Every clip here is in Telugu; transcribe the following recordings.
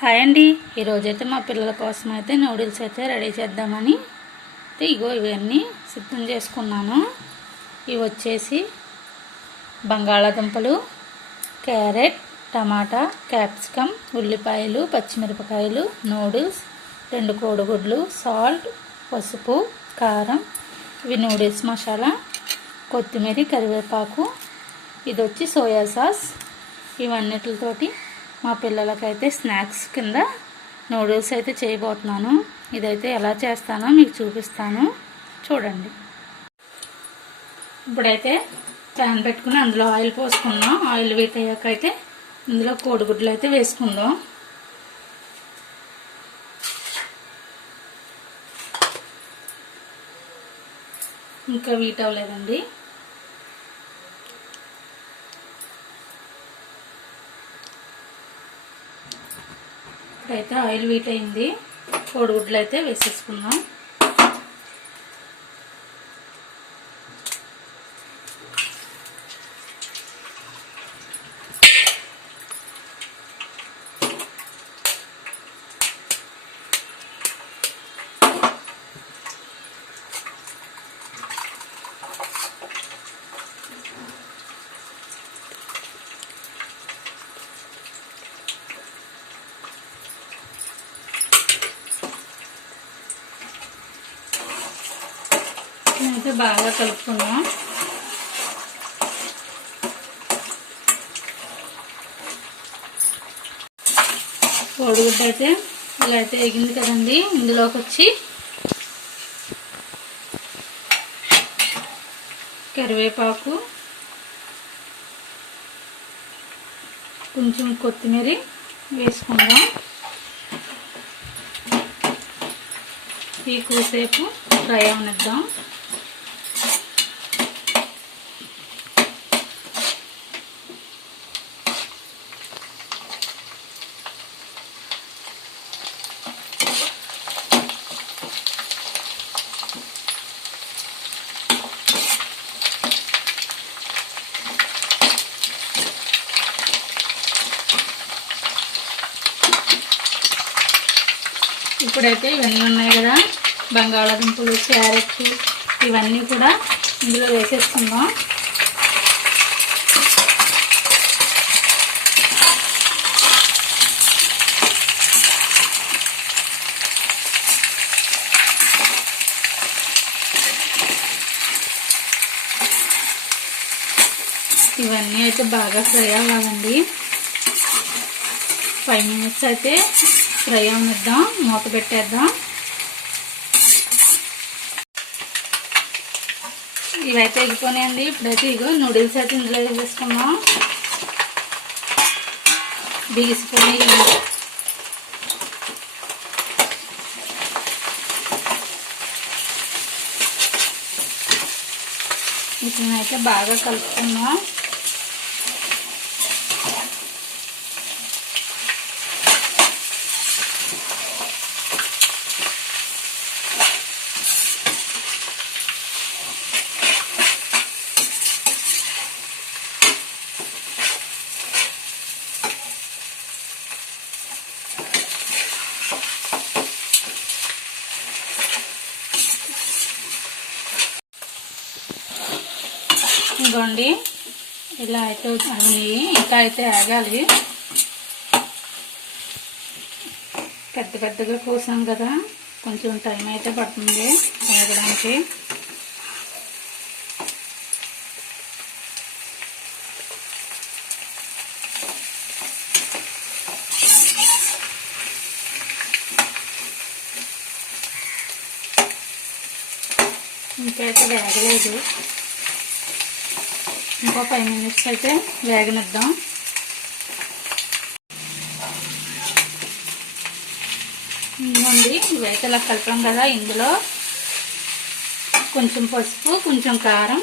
హాయ్ అండి, ఈరోజైతే మా పిల్లల కోసం అయితే నూడిల్స్ అయితే రెడీ చేద్దామని ఇగో ఇవన్నీ సిద్ధం చేసుకున్నాను. ఇవి వచ్చేసి బంగాళాదుంపలు, క్యారెట్, టమాటా, క్యాప్సికమ్, ఉల్లిపాయలు, పచ్చిమిరపకాయలు, నూడిల్స్, 2 కోడిగుడ్లు, సాల్ట్, పసుపు, కారం, ఇవి నూడిల్స్ మసాలా, కొత్తిమీర, కరివేపాకు, ఇది వచ్చి సోయా సాస్. ఇవన్నిటితోటి మా పిల్లలకైతే స్నాక్స్ కింద నూడిల్స్ అయితే చేయబోతున్నాను. ఇదైతే ఎలా చేస్తానో మీకు చూపిస్తాను, చూడండి. ఇప్పుడైతే ప్యాన్ పెట్టుకుని అందులో ఆయిల్ పోసుకుందాం. ఆయిల్ వీట్ అయ్యాక అయితే ఇందులో కోడిగుడ్లు అయితే వేసుకుందాం. ఇంకా వీట్ అవ్వలేదండి. ఇప్పుడైతే ఆయిల్ వీట్ అయింది, కోడిగుడ్లు అయితే వేసేసుకుందాం. అయితే బాగా కలుపుకుందాం. కోడిగుడ్డు అయితే ఇలా అయితే ఎగింది కదండి. ఇందులోకి వచ్చి కరివేపాకు, కొంచెం కొత్తిమీర వేసుకుందాం. ఎక్కువసేపు ఫ్రై అవనిద్దాం. ఇప్పుడైతే ఇవన్నీ ఉన్నాయి కదా, బంగాళాదుంపలు, క్యారెట్, ఇవన్నీ కూడా ఇందులో వేసేసుకుందాం. ఇవన్నీ అయితే బాగా ఫ్రై అవ్వాలండి. 5 మినిట్స్ అయితే ఫ్రై అవనిద్దాం. మూత పెట్టేద్దాం. ఇవైతే ఎగిపోయాయండి. ఇప్పుడైతే ఇగో నూడిల్స్ అయితే ఇందులో వేసేసుకుందాం. బిగిసిపోయి వీటిని అయితే బాగా కలుపుకుందాం. ఇదిగోండి, ఇలా అయితే అవి ఇంకా అయితే ఆగాలి. పెద్దగా కోసాం కదా, కొంచెం టైం అయితే పడుతుంది ఆగడానికి. ఇంకైతే వేగలేదు. ఇంకో 5 మినిట్స్ అయితే వేగనిద్దాం. ఇవ్వండి, ఇవైతే ఇలా కలిపాం కదా, ఇందులో కొంచెం పసుపు, కొంచెం కారం,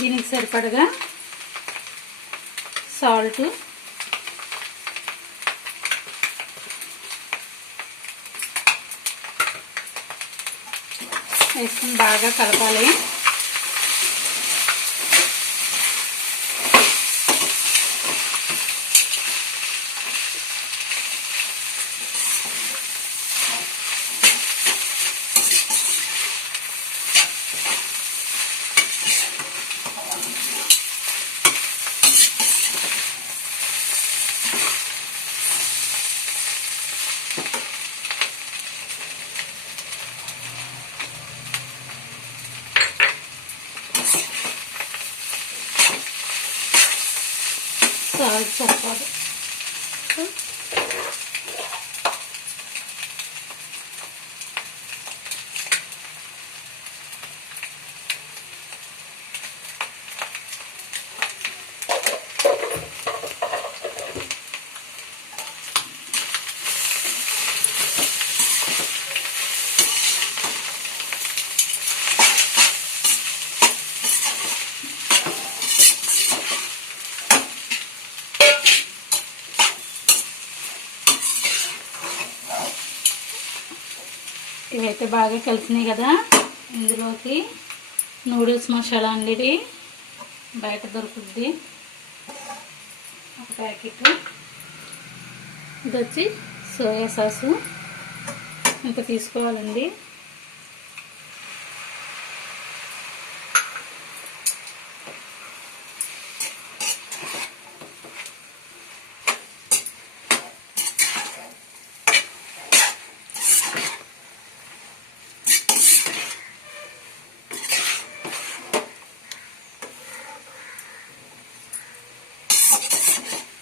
దీనికి సరిపడగా సాల్ట్, వేసుకుని బాగా కలపాలి. సాల్ట్ సరిపోదు. ఇవైతే బాగా కలిసినాయి కదా. ఇందులోకి నూడిల్స్ మసాలా అండి, ఇది బయట దొరుకుద్ది ఒక ప్యాకెట్. ఇది వచ్చి సోయా సాసు ఇంత తీసుకోవాలండి.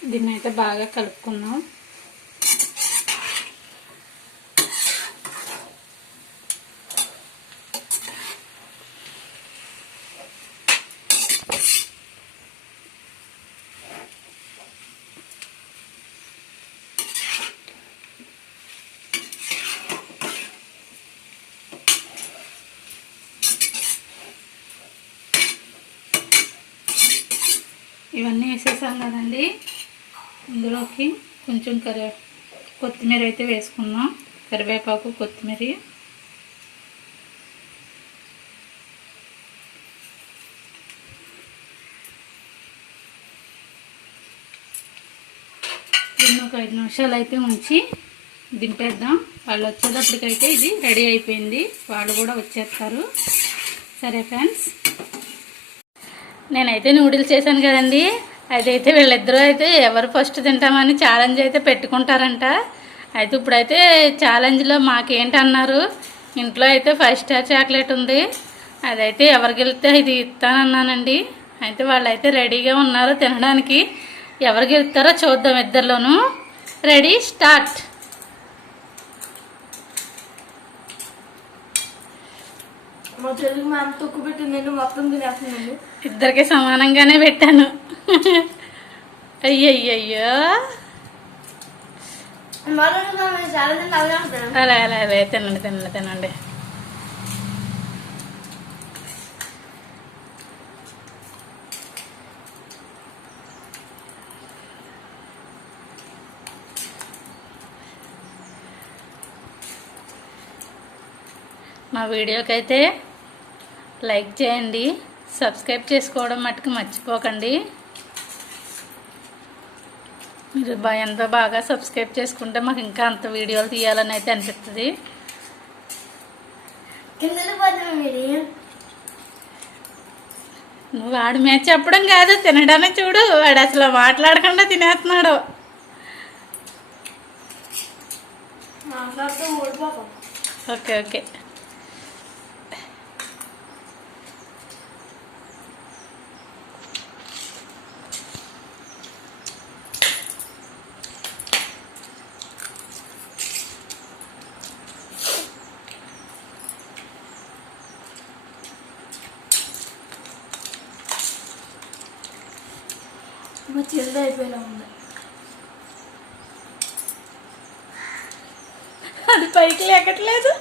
దీన్ని అయితే బాగా కలుపుకున్నాం. ఇవన్నీ వేసేసాం కదండి. ఇందులోకి కొంచెం కొత్తిమీర అయితే వేసుకున్నాం. కరివేపాకు, కొత్తిమీర. దీన్ని ఒక 5 నిమిషాలు అయితే ఉంచి దింపేద్దాం. వాళ్ళు వచ్చేటప్పటికైతే ఇది రెడీ అయిపోయింది. వాళ్ళు కూడా వచ్చేస్తారు. సరే ఫ్రెండ్స్, నేనైతే నూడిల్స్ చేశాను కదండి. అదైతే వీళ్ళిద్దరూ అయితే ఎవరు ఫస్ట్ తింటామని ఛాలెంజ్ అయితే పెట్టుకుంటారంట. అయితే ఇప్పుడైతే ఛాలెంజ్లో మాకేంటన్నారు, ఇంట్లో అయితే 5 స్టార్ చాక్లెట్ ఉంది, అదైతే ఎవరికి వెళ్తే ఇది ఇస్తానన్నానండి. అయితే వాళ్ళైతే రెడీగా ఉన్నారు తినడానికి. ఎవరికి వెళ్తారో చూద్దాం. ఇద్దరిలోనూ రెడీ, స్టార్ట్. మా చెల్లికి మా అంత తక్కువ పెట్టి నేను మొత్తం తినేస్తున్నాను. ఇద్దరికి సమానంగానే పెట్టాను. అయ్యయ్యో, అలా అలా అలా తినండి తినండి తినండి. మా వీడియోకి అయితే లైక్ చేయండి, సబ్స్క్రైబ్ చేసుకోవడం మట్టుకు మర్చిపోకండి. మీరు ఎంత బాగా సబ్స్క్రైబ్ చేసుకుంటే మాకు ఇంకా అంత వీడియోలు తీయాలని అయితే అనిపిస్తుంది. నువ్వు వాడి మీద చెప్పడం కాదు, తినడానే చూడు. వాడు అసలు మాట్లాడకుండా తినేస్తున్నాడు. Okay okay. మా చెల్లి అయిపోయేలా ఉంది. అది పైకి లేకట్లేదు.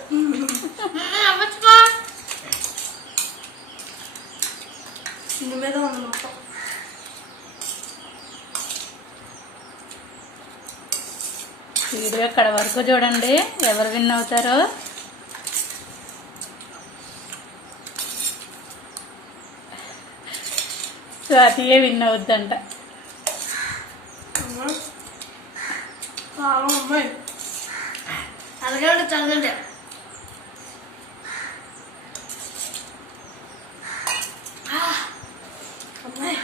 ఇంటి మీద ఉంది మొత్తం. వీడియో ఎక్కడ వరకు చూడండి, ఎవరు విన్ అవుతారో. స్వాతియే విన్ అవుద్దంట. అమ్మాయి అలాగే చదవండి. అమ్మాయి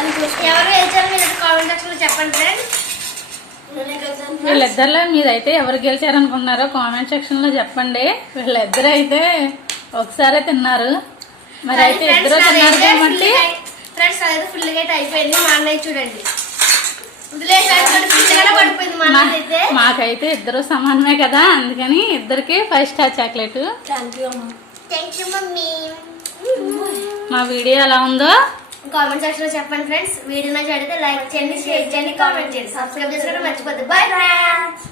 టాలీ కోసం ఎవరు గెలిచారో మీరు కామెంట్ సెక్షన్ లో చెప్పండి ఫ్రెండ్స్. నేనే గెలిచాను. వీళ్ళిద్దరిలో మీరైతే ఎవరు గెలిచారనుకున్నారో కామెంట్ సెక్షన్ లో చెప్పండి. వీళ్ళిద్దరు అయితే ఒకసారి తిన్నారు, మరి అయితే ఇద్దరు తిన్నారు కాబట్టి ఫ్రెండ్స్ అదైతే ఫుల్ గేట్ అయిపోయింది. మా అన్నయ్య చూడండి పడిపోయింది. మా అన్నయ్య అయితే మాకైతే ఇద్దరు సమానమే కదా, అందుకని ఇద్దరికి 5 స్టార్ చాక్లెట్. థ్యాంక్ యూ అమ్మ. Thank you mummy. మా వీడియో ఎలా ఉందో కామెంట్ సెక్షన్ లో చెప్పండి ఫ్రెండ్స్. వీడియో నచ్చితే లైక్ చేయండి, షేర్ చేయండి, కామెంట్ చేయండి, సబ్స్క్రైబ్ చేసుకోవడం మర్చిపోద్దు. Bye friends.